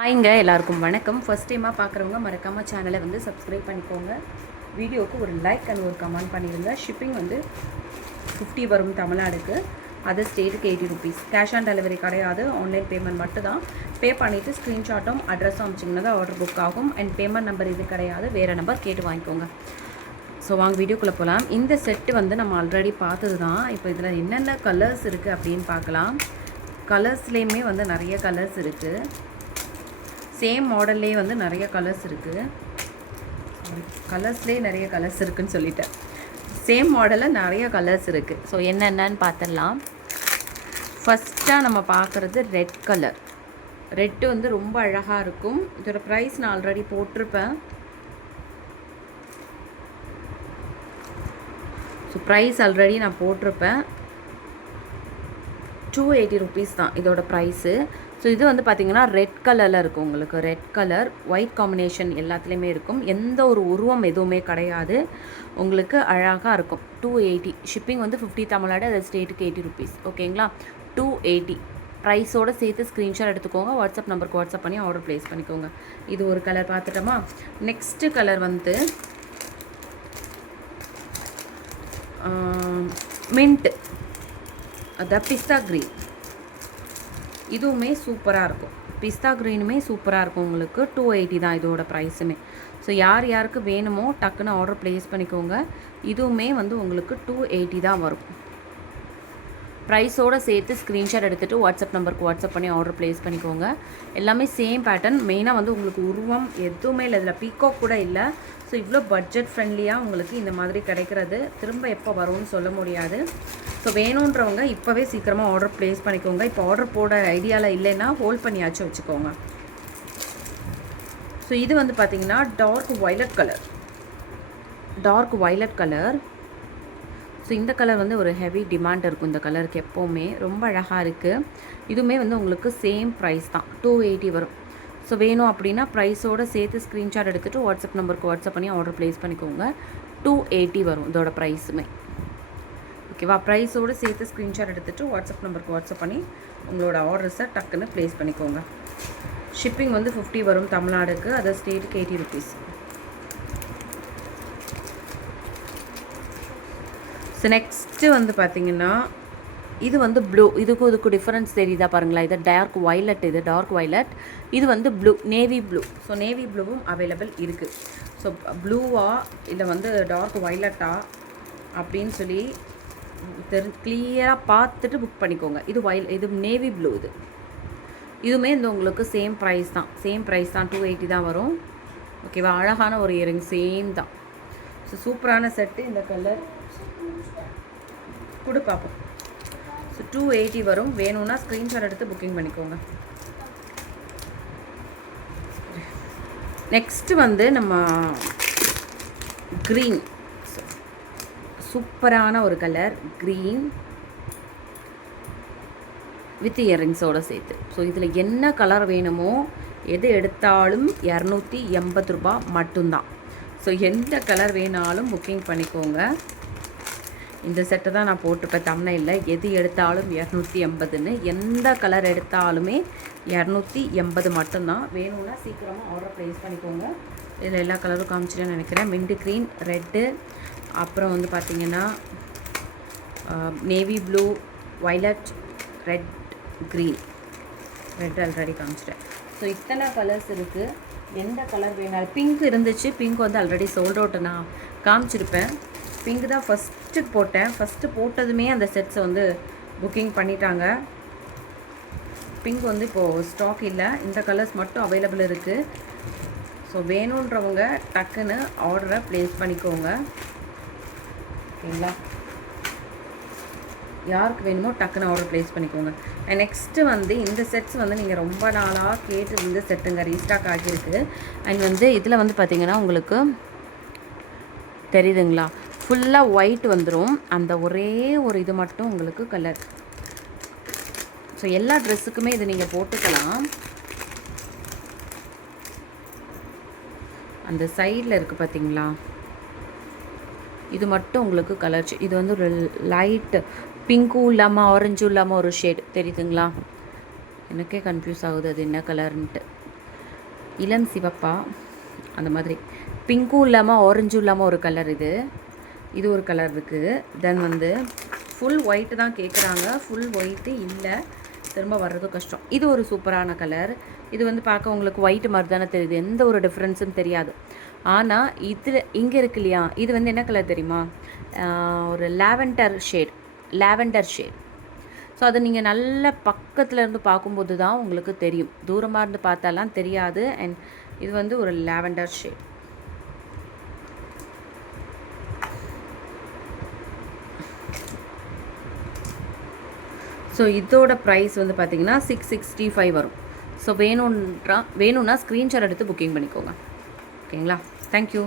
ஹாய்ங்க, எல்லாருக்கும் வணக்கம். ஃபர்ஸ்ட் டைமாக பார்க்குறவங்க மறக்காமல் சேனலை வந்து சப்ஸ்கிரைப் பண்ணிக்கோங்க. வீடியோவுக்கு ஒரு லைக் அண்ட் ஒரு கமெண்ட் பண்ணிடுங்க. ஷிப்பிங் வந்து 50 வரும் தமிழ்நாடுக்கு. அது ஸ்டேட்டுக்கு 80 ருபீஸ். கேஷ் ஆன் டெலிவரி கிடையாது, ஆன்லைன் பேமெண்ட் மட்டும் தான். பே பண்ணிவிட்டு ஸ்க்ரீன்ஷாட்டும் அட்ரஸும் அனுப்பிச்சிங்கன்னா தான் ஆர்டர் புக் ஆகும். அண்ட் பேமெண்ட் நம்பர் இது கிடையாது, வேறு நம்பர் கேட்டு வாங்கிக்கோங்க. ஸோ வாங்க வீடியோக்குள்ளே போகலாம். இந்த செட்டு வந்து நம்ம ஆல்ரெடி பார்த்தது தான். இப்போ இதில் என்னென்ன கலர்ஸ் இருக்குது அப்படின்னு பார்க்கலாம். கலர்ஸ்லேயுமே வந்து நிறைய கலர்ஸ் இருக்குது. சேம் மாடல்லே வந்து நிறைய கலர்ஸ் இருக்குது. கலர்ஸ்லேயே நிறைய கலர்ஸ் இருக்குதுன்னு சொல்லிட்டேன். சேம் மாடலில் நிறைய கலர்ஸ் இருக்குது. ஸோ என்னென்னு பார்த்துடலாம். ஃபஸ்ட்டாக நம்ம பார்க்குறது ரெட் கலர். ரெட்டு வந்து ரொம்ப அழகாக இருக்கும். இதோட ப்ரைஸ் நான் ஆல்ரெடி போட்டிருப்பேன். ஸோ ப்ரைஸ் ஆல்ரெடி நான் போட்டிருப்பேன். 280 ருபீஸ் தான் இதோட ப்ரைஸு. ஸோ இது வந்து பார்த்திங்கன்னா ரெட் கலரில் இருக்கும். உங்களுக்கு ரெட் கலர் ஒயிட் காம்பினேஷன் எல்லாத்துலேயுமே இருக்கும். எந்த ஒரு உருவம் எதுவுமே கிடையாது. உங்களுக்கு அழகாக இருக்கும். 280. ஷிப்பிங் வந்து 50 தமிழ்நாடு, அது ஸ்டேட்டுக்கு 80 ருபீஸ். ஓகேங்களா? 280 ப்ரைஸோடு சேர்த்து ஸ்க்ரீன்ஷாட் எடுத்துக்கோங்க. வாட்ஸ்அப் நம்பருக்கு வாட்ஸ்அப் பண்ணி ஆர்டர் ப்ளேஸ் பண்ணிக்கோங்க. இது ஒரு கலர் பார்த்துட்டோமா? நெக்ஸ்ட்டு கலர் வந்து மின்ட்டு, அதான் பிஸ்தா க்ரீன். இதுவுமே சூப்பராக இருக்கும். பிஸ்தா க்ரீனுமே சூப்பராக இருக்கும். உங்களுக்கு 280 தான் இதோட ப்ரைஸுமே. ஸோ யார் யாருக்கு வேணுமோ டக்குன்னு ஆர்டர் ப்ளேஸ் பண்ணிக்கோங்க. இதுவுமே வந்து உங்களுக்கு 280 தான் வரும். ப்ரைஸோடு சேர்த்து ஸ்க்ரீன்ஷாட் எடுத்துகிட்டு வாட்ஸ்அப் நம்பருக்கு வாட்ஸ்அப் பண்ணி ஆர்டர் ப்ளேஸ் பண்ணிக்கோங்க. எல்லாமே சேம் பேட்டர்ன். மெயினாக வந்து உங்களுக்கு உருவம் எதுவுமே இல்லை. இதில் பீகாக் கூட இல்லை. ஸோ இவ்வளோ பட்ஜெட் ஃப்ரெண்ட்லியாக உங்களுக்கு இந்த மாதிரி கிடைக்கிறது திரும்ப எப்போ வரும்னு சொல்ல முடியாது. ஸோ வேணுன்றவங்க இப்போவே சீக்கிரமாக ஆர்டர் ப்ளேஸ் பண்ணிக்கோங்க. இப்போ ஆர்டர் போட ஐடியாவில் இல்லைன்னா ஹோல்ட் பண்ணியாச்சும் வச்சுக்கோங்க. ஸோ இது வந்து பார்த்திங்கன்னா டார்க் வைலட் கலர். ஸோ இந்த கலர் வந்து ஒரு ஹெவி டிமாண்ட் இருக்கும். இந்த கலருக்கு எப்போவுமே ரொம்ப அழகாக இருக்குது. இதுவுமே வந்து உங்களுக்கு சேம் ப்ரைஸ் தான், 280 வரும். ஸோ வேணும் அப்படின்னா ப்ரைஸோடு சேர்த்து ஸ்க்ரீன்ஷாட் எடுத்துகிட்டு வாட்ஸ்அப் நம்பருக்கு வாட்ஸ்அப் பண்ணி ஆர்டர் ப்ளேஸ் பண்ணிக்கோங்க. 280 வரும் இதோட ப்ரைஸுமே. ஓகேவா? ப்ரைஸோடு சேர்த்து ஸ்க்ரீன்ஷாட் எடுத்துகிட்டு வாட்ஸ்அப் நம்பருக்கு வாட்ஸ்அப் பண்ணி உங்களோட ஆர்டர்ஸை டக்குன்னு ப்ளேஸ் பண்ணிக்கோங்க. ஷிப்பிங் வந்து 50 வரும் தமிழ்நாடுக்கு, அது ஸ்டேட்டுக்கு 80 ருபீஸ். ஸோ நெக்ஸ்ட்டு வந்து பார்த்திங்கன்னா இது வந்து ப்ளூ. இதுக்கும் டிஃப்ரென்ஸ் தெரியுதா பாருங்களா? இது டார்க் வைலட். இது டார்க் வைலட். இது வந்து blue, navy blue. So navy ப்ளூவும் அவைலபிள் இருக்குது. ஸோ ப்ளூவா இல்லை வந்து டார்க் வைலட்டா அப்படின்னு சொல்லி கிளியராக பார்த்துட்டு புக் பண்ணிக்கோங்க. இது நேவி ப்ளூ. இதுவுமே இந்த உங்களுக்கு சேம் ப்ரைஸ் தான். 280 தான் வரும். ஓகேவா? அழகான ஒரு இயரிங் சேம் தான். ஸோ சூப்பரான செட்டு. இந்த கலர் கூட பார்ப்போம். ஸோ 280 வரும். வேணும்னா ஸ்க்ரீன்ஷாட் எடுத்து புக்கிங் பண்ணிக்கோங்க. நெக்ஸ்ட்டு வந்து நம்ம க்ரீன். சூப்பரான ஒரு கலர் க்ரீன் வித் இயரிங்ஸோடு சேர்த்து. ஸோ இதில் என்ன கலர் வேணுமோ எது எடுத்தாலும் 280 ரூபா மட்டும்தான். ஸோ எந்த கலர் வேணாலும் புக்கிங் பண்ணிக்கோங்க. இந்த செட்டை தான் நான் போட்டிருப்பேன் தம்ப்நெயிலில். எது எடுத்தாலும் 280ன்னு. எந்த கலர் எடுத்தாலுமே 280 மட்டும்தான். வேணும்னா சீக்கிரமாக ஆர்டர் ப்ளேஸ் பண்ணிக்கோங்க. இதில் எல்லா கலரும் காமிச்சிட்டேன்னு நினைக்கிறேன். மின்ட் க்ரீன், ரெட்டு, அப்புறம் வந்து பார்த்திங்கன்னா navy blue, violet, red, green. Red already காமிச்சிட்டேன். ஸோ இத்தனை கலர்ஸ் இருக்குது. எந்த கலர் வேணாலும். பிங்க் இருந்துச்சு. பிங்க் வந்து ஆல்ரெடி சோல்ட் அவுட் நான் காமிச்சிருப்பேன். பிங்க் தான் ஃபஸ்ட்டு போட்டேன். ஃபஸ்ட்டு போட்டதுமே அந்த செட்ஸை வந்து புக்கிங் பண்ணிட்டாங்க. பிங்க் வந்து இப்போது ஸ்டாக் இல்லை. இந்த கலர்ஸ் மட்டும் அவைலபிள் இருக்குது. ஸோ வேணுன்றவங்க டக்குன்னு ஆர்டரை ப்ளேஸ் பண்ணிக்கோங்க. ஓகேங்களா? யாருக்கு வேணுமோ டக்குன்னு ஆர்டர் ப்ளேஸ் பண்ணிக்கோங்க. நெக்ஸ்ட்டு வந்து இந்த செட்ஸ் வந்து நீங்கள் ரொம்ப நாளாக கேட்டு இந்த செட்டுங்க ரீஸ்டாக் ஆகியிருக்கு. அண்ட் வந்து இதில் வந்து பார்த்திங்கன்னா உங்களுக்கு தெரியுதுங்களா? ஃபுல்லாக ஒயிட் வந்துடும். அந்த ஒரே ஒரு இது மட்டும் உங்களுக்கு கலர். ஸோ எல்லா ட்ரெஸ்ஸுக்குமே இது நீங்கள் போட்டுக்கலாம். அந்த சைடில் இருக்குது பார்த்தீங்களா? இது மட்டும் உங்களுக்கு கலர். இது வந்து ஒரு லைட் பிங்க்கும் இல்லாமல் ஆரஞ்சும் இல்லாமல் ஒரு ஷேட் தெரியுதுங்களா? எனக்கே கன்ஃபியூஸ் ஆகுது அது என்ன கலர்ன்ட்டு. இளம் சிவப்பா அந்த மாதிரி பிங்க்கும் இல்லாமல் ஆரஞ்சும் இல்லாமல் ஒரு கலர் இது ஒரு கலர் இருக்குது. தென் வந்து ஃபுல் ஒயிட்டு தான் கேட்குறாங்க, ஃபுல் ஒயிட்டு இல்லை, திரும்ப வர்றதும் கஷ்டம். இது ஒரு சூப்பரான கலர். இது வந்து பார்க்க உங்களுக்கு ஒயிட்டு மாதிரி தானே தெரியுது, எந்த ஒரு டிஃப்ரென்ஸும் தெரியாது. ஆனால் இதில் இங்கே இருக்கு இல்லையா, இது வந்து என்ன கலர் தெரியுமா, ஒரு லாவெண்டர் ஷேட். ஸோ அதை நீங்கள் நல்ல பக்கத்தில் இருந்து பார்க்கும்போது தான் உங்களுக்கு தெரியும், தூரமாக இருந்து பார்த்தாலாம் தெரியாது. அண்ட் இது வந்து ஒரு லாவெண்டர் ஷேட். ஸோ இதோட ப்ரைஸ் வந்து பார்த்திங்கன்னா 665 வரும். ஸோ வேணும்னா ஸ்க்ரீன்ஷாட் எடுத்து புக்கிங் பண்ணிக்கோங்க. ஓகேங்களா? தேங்க்யூ.